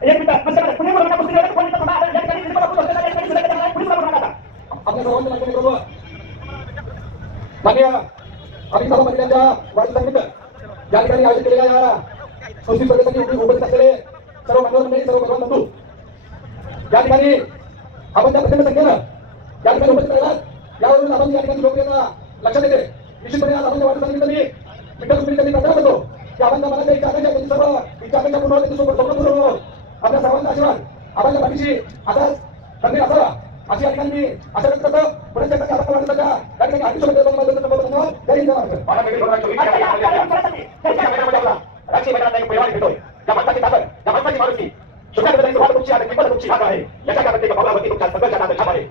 एक मिनिट मस्त कुणी बोलू नका कुस्ती लढत कोणी थांबा या ठिकाणी निर्मळ बापू होते या ठिकाणी सुद्धा करणार कुणी बोलू नका आपल्या सर्वांच्या मागणी करू मान्य आम्ही सभापतींच्या वाढदिवसानिमित्त या ठिकाणी आयोजित केलेल्या या संस्कृत स्पर्धेसाठी उपस्थित असलेले सर्व मान्यवर मंडळी सर्व भगवान बंधू या ठिकाणी आपण त्या प्रचंड संख्येनं या ठिकाणी उपस्थित राहिलात यावरून आपण या ठिकाणी लोकप्रियता लक्षात येते निश्चितपणे आज आपण वाढदिवसानिमित्त मी मित्र कुटुंबियांनी प्रार्थना करतो की आपण मला इच्छा आकांक्षा सर्व इच्छा आकांक्षा पूर्ण होते सोबत स्वप्न पूर्ण होवो आपल्या सर्वांचा आशीर्वाद आपल्या पाठीशी असाच खंबीर असावा अशी या ठिकाणी मी आशा व्यक्त करतो पुढे त्या आपण वाढदिवसाच्या या ठिकाणी हार्दिक शुभेच्छा जय हिंद राजकीय मैदानात एक पैलवान खेळतोय त्या माणसाची ताकद त्या माणसाची माणुसकी सुखात तुमची आणि किंमत तुमची भाग आहे याच्या प्रत्येक पावलावरती तुमच्या सगळ्याच्या नातं छाप आहे